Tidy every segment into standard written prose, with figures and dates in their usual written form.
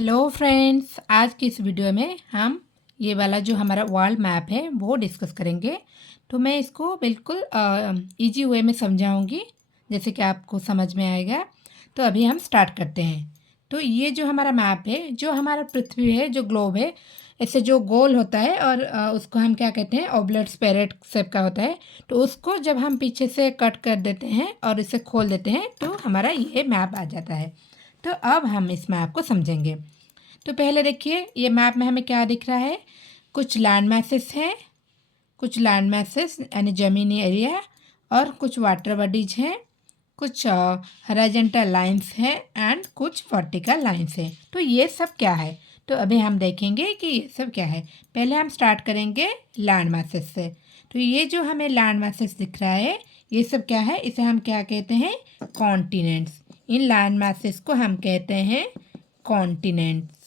Hello friends, आज की इस वीडियो में हम ये वाला जो हमारा वर्ल्ड मैप है वो डिस्कस करेंगे। तो मैं इसको बिल्कुल इजी वे में समझाऊंगी जैसे कि आपको समझ में आएगा। तो अभी हम स्टार्ट करते हैं। तो ये जो हमारा मैप है, जो हमारा पृथ्वी है, जो ग्लोब है, ऐसे जो गोल होता है और उसको हम क्या कहते हैं, ओब्लेट स्पेरेट शेप का होता है। तो उसको जब हम पीछे से कट कर देते हैं और इसे खोल देते हैं तो हमारा ये मैप आ जाता है। तो अब हम इस मैप को समझेंगे। तो पहले देखिए, ये मैप में हमें क्या दिख रहा है। कुछ लैंड मैसेस हैं, कुछ लैंड मैसेस यानी ज़मीनी एरिया, और कुछ वाटर बॉडीज हैं, कुछ हॉरिजॉन्टल लाइंस हैं एंड कुछ वर्टिकल लाइंस हैं। तो ये सब क्या है, तो अभी हम देखेंगे कि ये सब क्या है। पहले हम स्टार्ट करेंगे लैंड मैसेस से। तो ये जो हमें लैंड मैसेस दिख रहा है, ये सब क्या है, इसे हम क्या कहते हैं, कॉन्टिनेंट्स। इन लैंड मैसेस को हम कहते हैं कॉन्टिनेंट्स,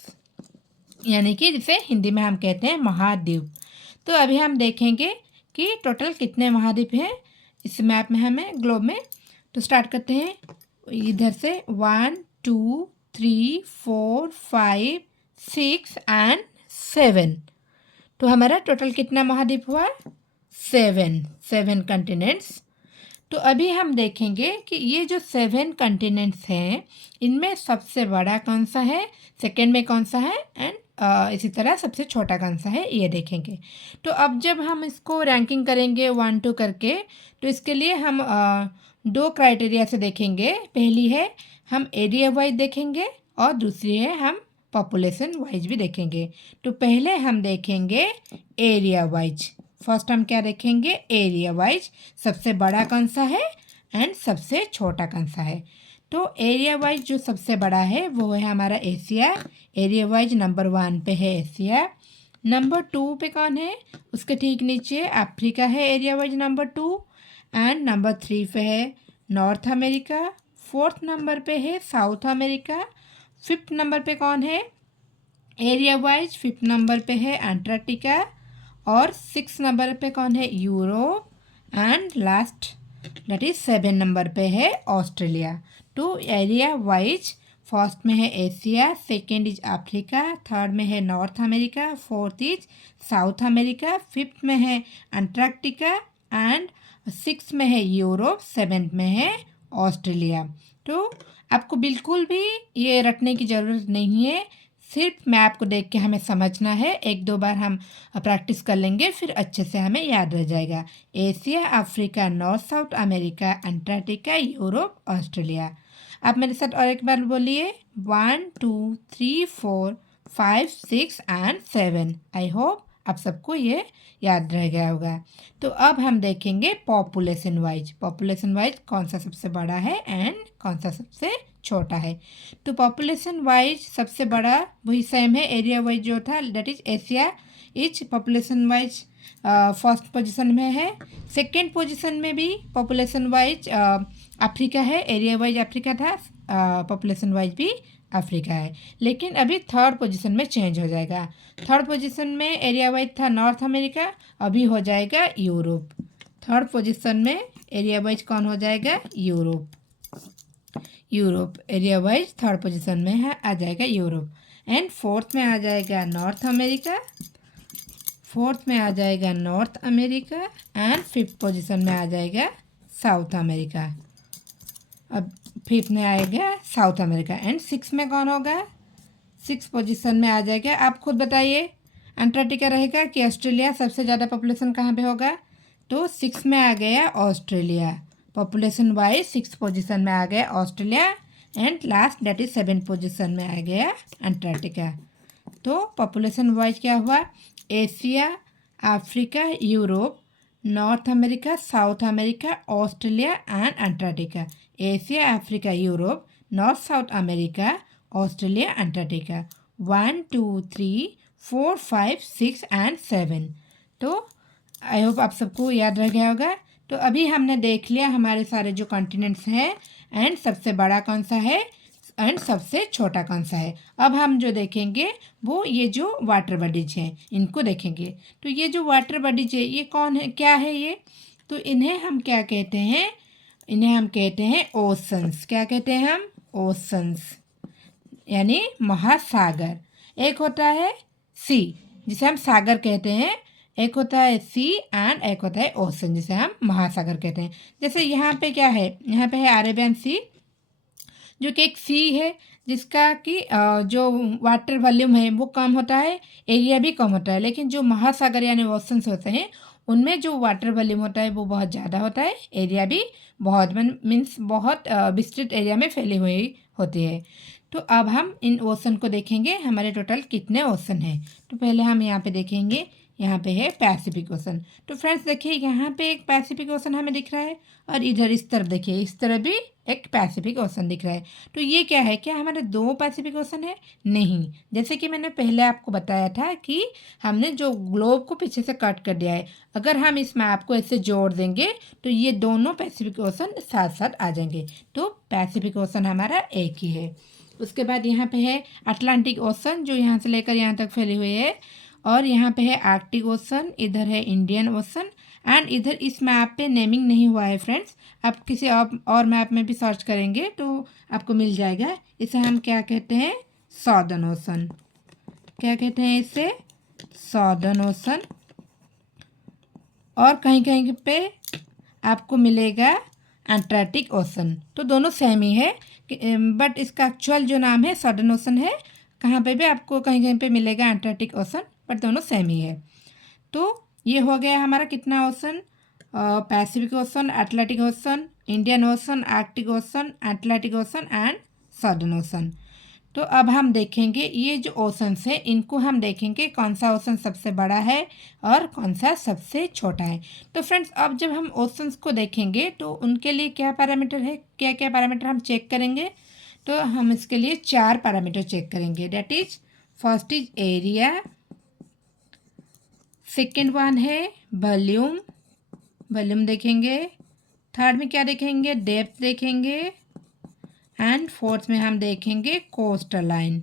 यानी कि जिसे हिंदी में हम कहते हैं महाद्वीप। तो अभी हम देखेंगे कि टोटल कितने महाद्वीप हैं इस मैप में, हमें ग्लोब में। तो स्टार्ट करते हैं इधर से, 1 2 3 4 5 6 एंड 7। तो हमारा टोटल कितना महाद्वीप हुआ, 7 कंटिनेंट्स। तो अभी हम देखेंगे कि ये जो 7 कंटिनेंट्स हैं, इनमें सबसे बड़ा कौन सा है, सेकंड में कौन सा है, एंड इसी तरह सबसे छोटा कौन सा है, ये देखेंगे। तो अब जब हम इसको रैंकिंग करेंगे 1 2 करके, तो इसके लिए हम दो क्राइटेरिया से देखेंगे। पहली है हम एरिया वाइज देखेंगे और दूसरी है हम पॉपुलेशन वाइज भी देखेंगे। तो पहले हम देखेंगे एरिया वाइज। फर्स्ट हम क्या देखेंगे, एरिया वाइज सबसे बड़ा कौन सा है एंड सबसे छोटा कौन सा है। तो एरिया वाइज जो सबसे बड़ा है वो है हमारा एशिया। एरिया वाइज नंबर 1 पे है एशिया। नंबर 2 पे कौन है, उसके ठीक नीचे अफ्रीका है area wise number 2। And number 3 पे है नॉर्थ अमेरिका। 4th नंबर पे है साउथ अमेरिका। 5th नंबर पे कौन है एरिया वाइज, 5th नंबर पे है अंटार्कटिका। और 6 नंबर पे कौन है, Europe. And last that is 7 number पे है ऑस्ट्रेलिया। तो एरिया वाइज फर्स्ट में है Asia, second is Africa, third में है north America, fourth is south America, fifth में है अंटार्कटिका एंड सिक्स में है यूरोप, सेवेंथ में है ऑस्ट्रेलिया। तो आपको बिल्कुल भी ये रटने की ज़रूरत नहीं है, सिर्फ मैप को देख के हमें समझना है। एक दो बार हम प्रैक्टिस कर लेंगे फिर अच्छे से हमें याद रह जाएगा। Asia, Africa, north south America, Antarctica, Europe, Australia. आप मेरे साथ और एक बार बोलिए, 1 2 3 4 5 6 एंड 7। आई होप आप सबको ये याद रह गया होगा। तो अब हम देखेंगे पॉपुलेशन वाइज। पॉपुलेशन वाइज कौन सा सबसे बड़ा है एंड कौन सा सबसे छोटा है। तो पॉपुलेशन वाइज सबसे बड़ा वही सेम है एरिया वाइज जो था, that is Asia is population wise first position में है। सेकेंड पोजीशन में भी पॉपुलेशन वाइज अफ्रीका है, एरिया वाइज अफ्रीका था, पॉपुलेशन वाइज भी अफ्रीका है। लेकिन अभी थर्ड पोजीशन में चेंज हो जाएगा। थर्ड पोजीशन में एरिया वाइज था नॉर्थ अमेरिका, अभी हो जाएगा यूरोप। थर्ड पोजीशन में एरिया वाइज कौन हो जाएगा, Europe. Europe area wise third position में है, आ जाएगा यूरोप। एंड फोर्थ में आ जाएगा नॉर्थ अमेरिका, फोर्थ में आ जाएगा north America. And fifth position में आ जाएगा साउथ अमेरिका। अब फिफ्थ में आएगा साउथ अमेरिका। एंड सिक्स में कौन होगा, सिक्स पोजीशन में आ जाएगा, आप खुद बताइए, अंटार्कटिका रहेगा कि ऑस्ट्रेलिया। सबसे ज़्यादा पॉपुलेशन कहाँ पे होगा, तो सिक्स में आ गया Australia. Population wise six position में आ गया Australia. And last that is 7 position में आ गया अंटार्कटिका। तो पॉपुलेशन वाइज क्या हुआ, Asia, Africa, Europe, north America, south America, Australia and Antarctica. Asia, Africa, Europe, north south America, Australia, Antarctica. 1 2 3 4 5 6 and 7। तो I hope आप सबको याद रह गया होगा। तो अभी हमने देख लिया हमारे सारे जो कॉन्टिनेंट्स हैं एंड सबसे बड़ा कौन सा है एंड सबसे छोटा कौन सा है। अब हम जो देखेंगे वो ये जो वाटर बॉडीज हैं इनको देखेंगे। तो ये जो वाटर बॉडीज है ये कौन है, क्या है ये, तो इन्हें हम क्या कहते हैं, इन्हें हम कहते हैं ओशंस। क्या कहते हैं हम, ओशंस। यानी महासागर, एक होता है सी जिसे हम सागर कहते हैं, एक होता है सी एंड एक होता है ओशन जिसे हम महासागर कहते हैं। जैसे यहाँ पे क्या है, यहाँ पे है अरेबियन सी जो कि एक सी है जिसका कि जो वाटर वॉल्यूम है वो कम होता है, एरिया भी कम होता है, लेकिन जो महासागर यानी ओशंस होते हैं उनमें जो वाटर वॉल्यूम होता है वो बहुत ज़्यादा होता है, एरिया भी बहुत मीन्स बहुत विस्तृत एरिया में फैली हुई होती है। तो अब हम इन ओशन को देखेंगे, हमारे टोटल कितने ओशन हैं। तो पहले हम यहाँ पे देखेंगे, यहाँ पे है पैसिफिक ओशन। तो फ्रेंड्स देखिए यहाँ पे एक पैसिफिक ओशन हमें दिख रहा है और इधर इस तरफ देखिए इस तरफ भी एक पैसिफिक ओशन दिख रहा है। तो ये क्या है, क्या हमारे दो पैसिफिक ओशन है? नहीं, जैसे कि मैंने पहले आपको बताया था कि हमने जो ग्लोब को पीछे से कट कर दिया है, अगर हम इस मैप को ऐसे जोड़ देंगे तो ये दोनों पैसिफिक ओशन साथ साथ आ जाएंगे। तो पैसिफिक ओशन हमारा एक ही है। उसके बाद यहाँ पे है अटलांटिक ओशन जो यहाँ से लेकर यहाँ तक फैली हुई है, और यहाँ पे है आर्कटिक ओशन, इधर है इंडियन ओशन एंड इधर इस मैप पे नेमिंग नहीं हुआ है फ्रेंड्स, आप किसी और मैप में भी सर्च करेंगे तो आपको मिल जाएगा। इसे हम क्या कहते हैं, सॉदर्न ओशन। क्या कहते हैं इसे, सॉदर्न ओशन। और कहीं कहीं पे आपको मिलेगा अंटार्कटिक ओशन। तो दोनों सेम ही है, बट इसका एक्चुअल जो नाम है सॉदर्न ओशन है। कहाँ पे भी आपको कहीं कहीं पे मिलेगा अंटार्कटिक ओशन, बट दोनों सेम ही है। तो ये हो गया हमारा कितना ocean, Pacific ocean, Atlantic ocean, Indian ocean, Arctic ocean, Atlantic ocean and southern ocean. तो अब हम देखेंगे ये जो ओशंस है इनको हम देखेंगे कौन सा ओशन सबसे बड़ा है और कौन सा सबसे छोटा है। तो फ्रेंड्स अब जब हम ओशंस को देखेंगे तो उनके लिए क्या पैरामीटर है, क्या क्या पैरामीटर हम चेक करेंगे। तो हम इसके लिए 4 पैरामीटर चेक करेंगे, that is first is area, second one है वॉल्यूम, वॉल्यूम देखेंगे, थर्ड में क्या देखेंगे, डेप्थ देखेंगे एंड फोर्थ में हम देखेंगे coastal line.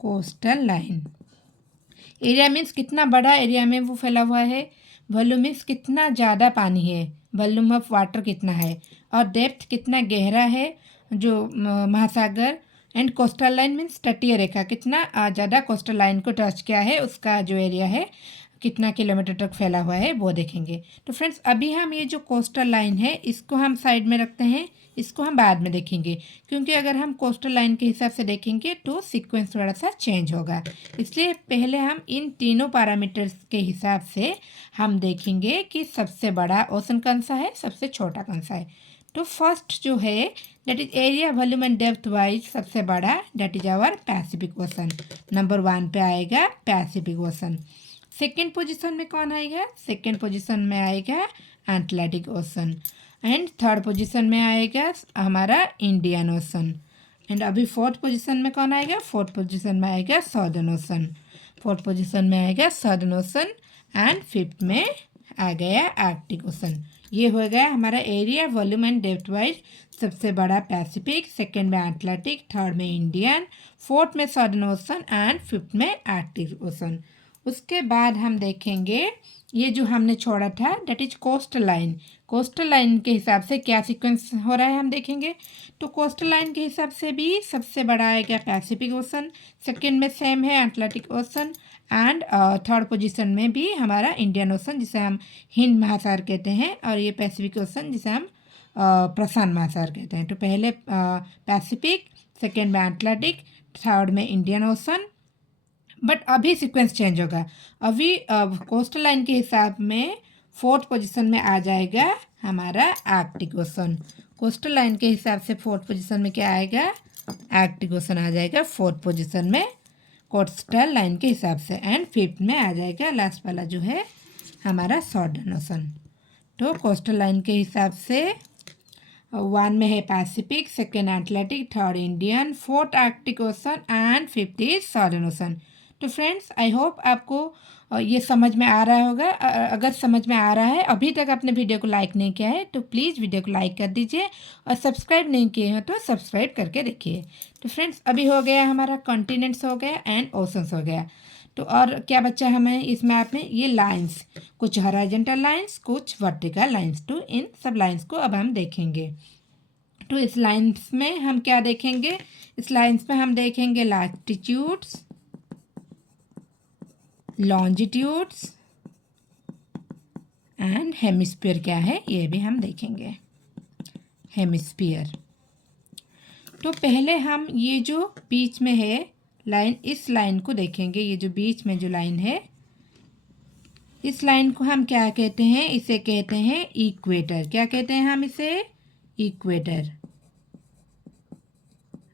Coastal line area means कितना बड़ा एरिया में वो फैला हुआ है, वॉल्यूम मीन्स कितना ज़्यादा पानी है, वॉल्यूम ऑफ वाटर कितना है, और डेप्थ कितना गहरा है जो महासागर, एंड कोस्टल लाइन मीन्स तटीय रेखा कितना ज़्यादा कोस्टल लाइन को टच किया है, उसका जो एरिया है कितना किलोमीटर तक फैला हुआ है वो देखेंगे। तो फ्रेंड्स अभी हम ये जो कोस्टल लाइन है इसको हम साइड में रखते हैं, इसको हम बाद में देखेंगे, क्योंकि अगर हम कोस्टल लाइन के हिसाब से देखेंगे तो सीक्वेंस थोड़ा सा चेंज होगा। इसलिए पहले हम इन तीनों पैरामीटर्स के हिसाब से हम देखेंगे कि सबसे बड़ा ओशन कौन सा है, सबसे छोटा कौन सा है। तो फर्स्ट जो है that is area volume and depth wise सबसे बड़ा, that is our Pacific Ocean. Number 1 पे आएगा पैसिफिक ओशन। सेकेंड पोजीशन में कौन आएगा, सेकेंड पोजीशन में आएगा Atlantic ocean, and third position में आएगा हमारा इंडियन ओशन, एंड अभी फोर्थ पोजीशन में कौन आएगा, फोर्थ पोजीशन में आएगा सदर्न ओशन, फोर्थ पोजीशन में आएगा सदर्न ओशन, एंड फिफ्थ में आ गया आर्कटिक ओशन। ये हो गया हमारा area volume and depth wise सबसे बड़ा पैसिफिक, सेकेंड में अटलांटिक, थर्ड में इंडियन, फोर्थ में सदर्न ओशन एंड फिफ्थ में आर्कटिक ओशन। उसके बाद हम देखेंगे ये जो हमने छोड़ा था that is coastal line. Coastal line के हिसाब से क्या सीक्वेंस हो रहा है हम देखेंगे। तो कोस्टल लाइन के हिसाब से भी सबसे बड़ा आएगा पैसिफिक ओशन, सेकेंड में सेम है Atlantic ocean, and third position में भी हमारा इंडियन ओशन जिसे हम हिंद महासागर कहते हैं, और ये पैसिफिक ओशन जिसे हम प्रशांत महासागर कहते हैं। तो पहले पैसिफिक, सेकेंड में अटलांटिक, थर्ड में इंडियन ओशन, बट अभी सीक्वेंस चेंज होगा। अभी कोस्टल लाइन के हिसाब में फोर्थ पोजीशन में आ जाएगा हमारा आर्कटिक ओशन। कोस्टल लाइन के हिसाब से फोर्थ पोजीशन में क्या आएगा, आर्कटिक ओशन आ जाएगा फोर्थ पोजीशन में कोस्टल लाइन के हिसाब से, एंड फिफ्थ में आ जाएगा लास्ट वाला जो है हमारा सदर्न ओशन। तो कोस्टल लाइन के हिसाब से 1 में है Pacific, second Atlantic, third Indian, fourth Arctic ocean and fifth is southern ocean. तो फ्रेंड्स आई होप आपको ये समझ में आ रहा होगा। अगर समझ में आ रहा है, अभी तक आपने वीडियो को लाइक नहीं किया है तो प्लीज़ वीडियो को लाइक कर दीजिए, और सब्सक्राइब नहीं किए हो तो सब्सक्राइब करके देखिए। तो फ्रेंड्स अभी हो गया हमारा कॉन्टिनेंट्स हो गया एंड ओशंस हो गया। तो और क्या बच्चा हमें इस मैप में, ये लाइन्स, कुछ हॉरिजॉन्टल लाइन्स, कुछ वर्टिकल लाइन्स। तो इन सब लाइन्स को अब हम देखेंगे। तो इस लाइन्स में हम क्या देखेंगे, इस लाइन्स में हम देखेंगे लैटिट्यूड्स, लॉन्जिट्यूड्स एंड हेमिस्फीयर क्या है ये भी हम देखेंगे, हेमिस्फीयर। तो पहले हम ये जो बीच में है लाइन, इस लाइन को देखेंगे। ये जो बीच में जो लाइन है, इस लाइन को हम क्या कहते हैं, इसे कहते हैं इक्वेटर। क्या कहते हैं हम इसे, इक्वेटर।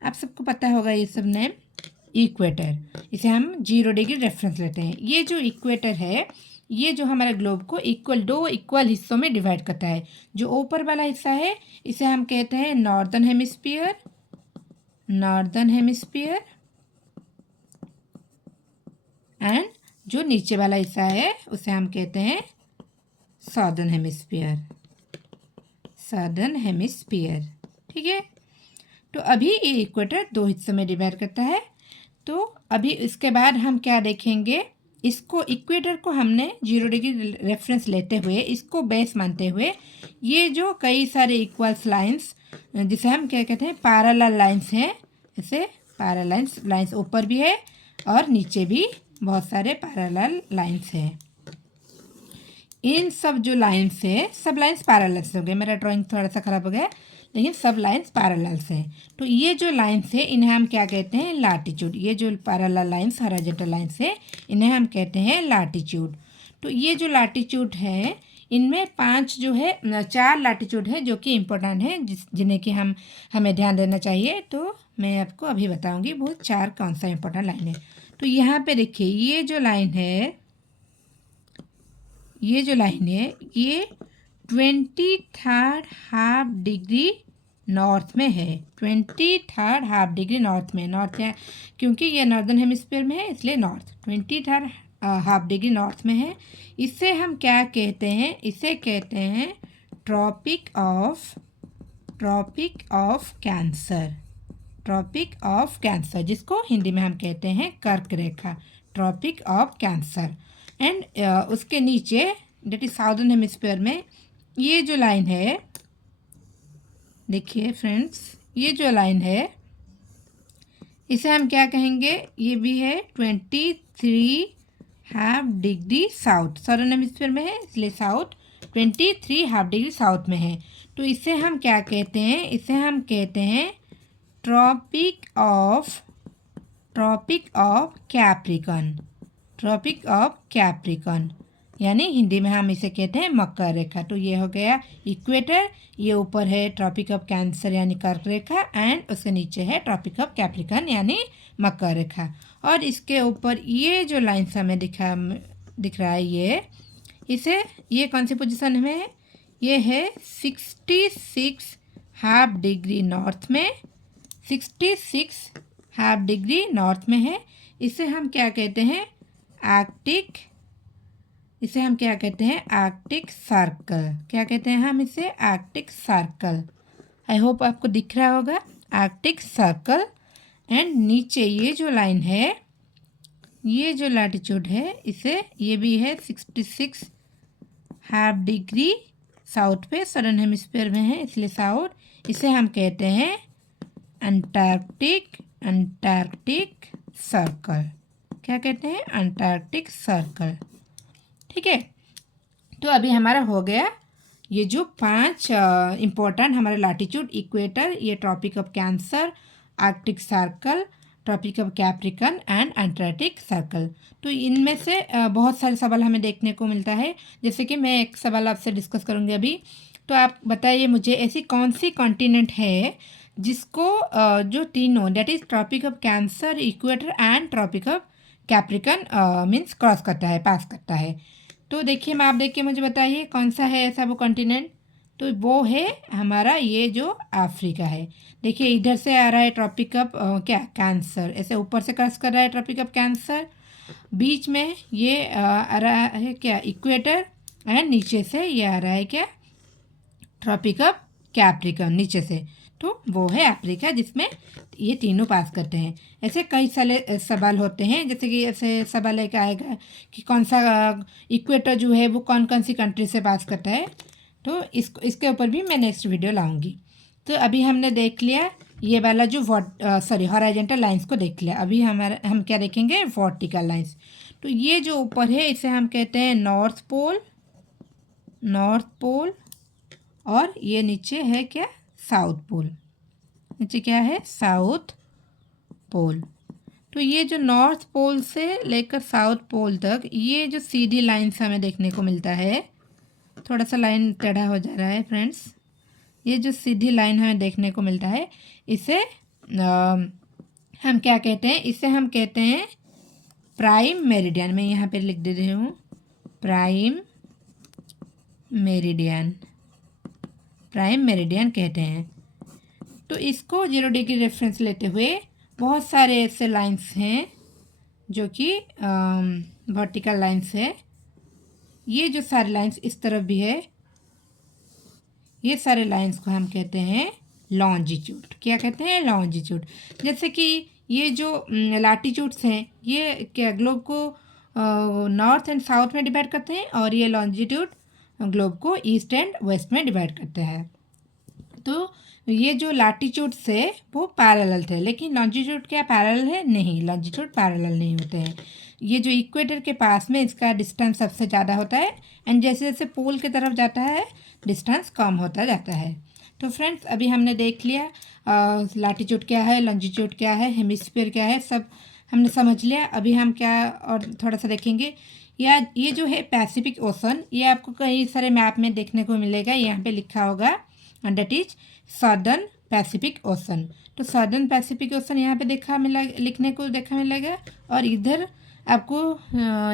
आप सबको पता होगा ये सब नेम, इक्वेटर। इसे हम 0 डिग्री रेफरेंस लेते हैं। ये जो इक्वेटर है, ये जो हमारे ग्लोब को दो इक्वल हिस्सों में डिवाइड करता है। जो ऊपर वाला हिस्सा है इसे हम कहते हैं northern hemisphere, northern hemisphere, and जो नीचे वाला हिस्सा है उसे हम कहते हैं सदर्न हेमिस्फीयर, सदर्न हेमिस्फीयर। ठीक है, तो अभी ये इक्वेटर 2 हिस्सों में डिवाइड करता है। तो अभी इसके बाद हम क्या देखेंगे, इसको इक्वेटर को हमने 0 डिग्री रेफरेंस लेते हुए, इसको बेस मानते हुए, ये जो कई सारे इक्वल्स लाइंस जिसे हम क्या कहते हैं पैरेलल लाइंस हैं, जैसे पैरेलल लाइंस ऊपर भी है और नीचे भी बहुत सारे पैरेलल लाइंस हैं। इन सब जो लाइंस है, सब लाइंस पैरेलल हो गए। मेरा ड्राइंग थोड़ा सा ख़राब हो गया, लेकिन सब लाइंस पैरेलल से। तो ये जो लाइंस है इन्हें हम क्या कहते हैं, लैटिट्यूड। ये जो पैरेलल लाइंस, हॉरिजॉन्टल लाइंस है, इन्हें हम कहते हैं लैटिट्यूड। तो ये जो लैटिट्यूड है, इनमें 5 जो है 4 लैटिट्यूड है जो कि इम्पोर्टेंट है, जिन्हें कि हमें ध्यान देना चाहिए। तो मैं आपको अभी बताऊँगी वो 4 कौन सा इम्पोर्टेंट लाइन है। तो यहाँ पे देखिए, ये जो लाइन है, ये जो लाइन है, ये 23rd हाफ डिग्री नॉर्थ में है। 23rd हाफ डिग्री नॉर्थ में, नॉर्थ है क्योंकि ये नॉर्दर्न हेमिस्फीयर में है इसलिए north, 23rd half degree north में है। इसे हम क्या कहते हैं, इसे कहते हैं Tropic of Cancer, Tropic of Cancer, जिसको हिंदी में हम कहते हैं कर्क रेखा, ट्रॉपिक ऑफ कैंसर। एंड उसके नीचे डेट इज साउदर्न हेमिस्फीयर में ये जो लाइन है, देखिए फ्रेंड्स, ये जो लाइन है इसे हम क्या कहेंगे, ये भी है 23 half degree south, southern hemisphere में है इसलिए साउथ, 23 हाफ डिग्री साउथ में है। तो इसे हम क्या कहते हैं, इसे हम कहते हैं Tropic of Capricorn, Tropic of Capricorn, यानी हिंदी में हम इसे कहते हैं मकर रेखा। तो ये हो गया इक्वेटर, ये ऊपर है ट्रॉपिक ऑफ कैंसर यानी कर्क रेखा, एंड उसके नीचे है ट्रॉपिक ऑफ कैप्रिकॉन यानी मकर रेखा। और इसके ऊपर ये जो लाइन्स हमें दिख रहा है, ये कौन सी पोजीशन में है, ये है 66 हाफ डिग्री नॉर्थ में, 66 हाफ डिग्री नॉर्थ में है। इसे हम क्या कहते हैं, आर्कटिक, इसे हम क्या कहते हैं आर्कटिक सर्कल। क्या कहते हैं हम इसे, आर्कटिक सर्कल। आई होप आपको दिख रहा होगा, आर्कटिक सर्कल। एंड नीचे ये जो लाइन है, ये जो लैटिट्यूड है, इसे ये भी है 66 हाफ डिग्री साउथ पे, सदर्न हेमिस्फीयर में है इसलिए साउथ। इसे हम कहते हैं अंटार्कटिक सर्कल। क्या कहते हैं, अंटार्कटिक सर्कल। ठीक है, तो अभी हमारा हो गया ये जो 5 इम्पोर्टेंट हमारे लैटिट्यूड, इक्वेटर, ये Tropic of Cancer, Arctic Circle, Tropic of Capricorn and Antarctic Circle. तो इनमें से बहुत सारे सवाल हमें देखने को मिलता है। जैसे कि मैं एक सवाल आपसे डिस्कस करूँगी अभी। तो आप बताइए मुझे, ऐसी कौन सी कॉन्टिनेंट है जिसको जो तीनों, that is Tropic of Cancer, equator and Tropic of Capricorn means cross करता है, पास करता है। तो देखिए, मैं आप देख के मुझे बताइए कौन सा है ऐसा वो कॉन्टिनेंट। तो वो है हमारा ये जो अफ्रीका है। देखिए, इधर से आ रहा है ट्रॉपिक ऑफ क्या कैंसर, ऐसे ऊपर से क्रॉस कर रहा है ट्रॉपिक ऑफ कैंसर, बीच में ये आ रहा है क्या इक्वेटर, एंड नीचे से ये आ रहा है क्या ट्रॉपिक ऑफ कैप्रिकॉन नीचे से। तो वो है अफ्रीका जिसमें ये तीनों पास करते हैं। ऐसे कई सारे सवाल होते हैं, जैसे कि ऐसे सवाल एक आएगा कि कौन सा इक्वेटर जो है वो कौन कौन सी कंट्री से पास करता है। तो इसके ऊपर भी मैं नेक्स्ट वीडियो लाऊंगी। तो अभी हमने देख लिया ये वाला जो हॉरिजॉन्टल लाइंस को देख लिया। अभी हम क्या देखेंगे, वर्टिकल लाइंस। तो ये जो ऊपर है इसे हम कहते हैं नॉर्थ पोल, और ये नीचे है क्या, साउथ पोल। नीचे क्या है, साउथ पोल। तो ये जो नॉर्थ पोल से लेकर साउथ पोल तक ये जो सीधी लाइंस हमें देखने को मिलता है, थोड़ा सा लाइन टेढ़ा हो जा रहा है फ्रेंड्स, ये जो सीधी लाइन हमें देखने को मिलता है इसे हम क्या कहते हैं, इसे हम कहते हैं प्राइम मेरिडियन। मैं यहाँ पे लिख दे रही हूँ प्राइम मेरिडियन कहते हैं। तो इसको 0 डिग्री रेफरेंस लेते हुए बहुत सारे ऐसे लाइंस हैं जो कि वर्टिकल लाइंस है। ये जो सारे लाइंस इस तरफ भी है, ये सारे लाइंस को हम कहते हैं लॉन्जिट्यूड। क्या कहते हैं, लॉन्जिट्यूड। जैसे कि ये जो लैटिट्यूड्स हैं ये क्या ग्लोब को नॉर्थ एंड साउथ में डिवाइड करते हैं, और ये लॉन्जिट्यूड ग्लोब को ईस्ट एंड वेस्ट में डिवाइड करते हैं। तो ये जो लैटिट्यूड है वो पैरेलल थे, लेकिन लॉन्जिट्यूड क्या पैरेलल है, नहीं, लॉन्जिट्यूड पैरेलल नहीं होते हैं। ये जो इक्वेटर के पास में इसका डिस्टेंस सबसे ज़्यादा होता है, एंड जैसे जैसे पोल की तरफ जाता है डिस्टेंस कम होता जाता है। तो फ्रेंड्स अभी हमने देख लिया लैटिट्यूड क्या है, लॉन्जिट्यूड क्या है, हेमिस्फीयर क्या है, सब हमने समझ लिया। अभी हम क्या और थोड़ा सा देखेंगे, या ये जो है पैसिफिक ओशन, ये आपको कई सारे मैप में देखने को मिलेगा, यहाँ पे लिखा होगा, that is southern Pacific ocean. तो सदर्न पैसिफिक ओशन यहाँ पे लिखने को देखा मिलेगा, और इधर आपको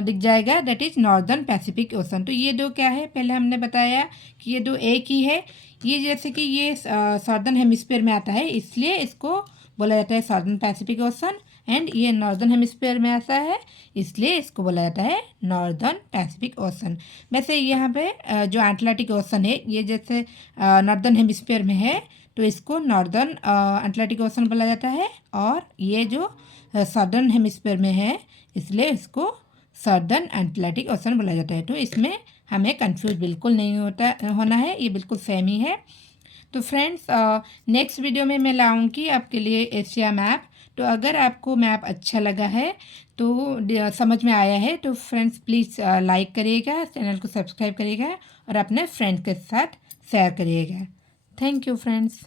दिख जाएगा that is northern Pacific ocean. तो ये दो क्या है, पहले हमने बताया कि ये दो एक ही है। ये जैसे कि ये सदर्न हेमिस्फीयर में आता है, इसलिए इसको बोला जाता है सदर्न पैसिफिक ओशन, एंड ये नॉर्दर्न हेमिस्फीयर में आता है, इसलिए इसको बोला जाता है नॉर्दर्न पैसिफिक ओशन। वैसे यहाँ पे जो अटलांटिक ओशन है ये जैसे नॉर्दर्न हेमिस्फीयर में है, तो इसको नॉर्दर्न अटलांटिक ओशन बोला जाता है, और ये जो सदर्न हेमिस्फीयर में है इसलिए इसको सदर्न अटलांटिक ओशन बोला जाता है। तो इसमें हमें कंफ्यूज बिल्कुल नहीं होना है, ये बिल्कुल सेम ही है। तो फ्रेंड्स नेक्स्ट वीडियो में मैं लाऊंगी आपके लिए एशिया मैप। तो अगर आपको मैप अच्छा लगा है, तो समझ में आया है, तो फ्रेंड्स प्लीज़ लाइक करिएगा, चैनल को सब्सक्राइब करिएगा, और अपने फ्रेंड्स के साथ शेयर करिएगा। Thank you friends.